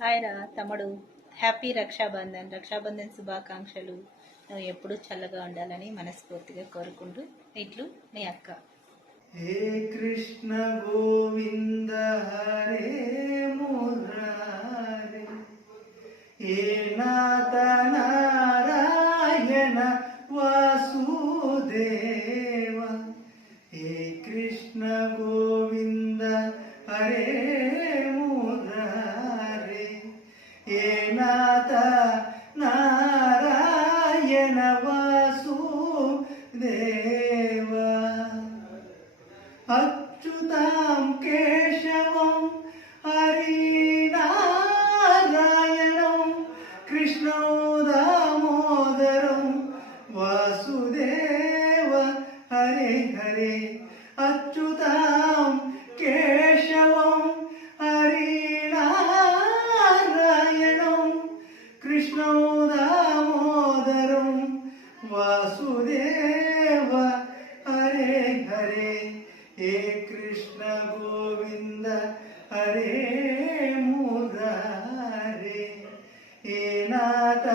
Hi రా తమ్ముడు. Happy Rakshabandhan శుభాకాంక్షలు. నువ్వు ఎప్పుడూ చల్లగా ఉండాలని మనస్ఫూర్తిగా కోరుకుంటూ ఇట్లు నీ అక్క. హే కృష్ణ గోవింద హరే మురారే, హే నాథ నారాయణ వాసుదేవ, హే కృష్ణ గోవింద హరే మురారే, హే నాథ నారాయణ వాసుదేవ. అచ్యుతాం కేశవం హరినారాయణం కృష్ణం దామోదరం వాసుదేవ హరే హరే. అచ్యుతాం కేశవం హరినారాయణం కృష్ణం దామోదరం వాసుదేవ హరే హరే. హే కృష్ణ గోవింద హరే మురారే, హే నాథ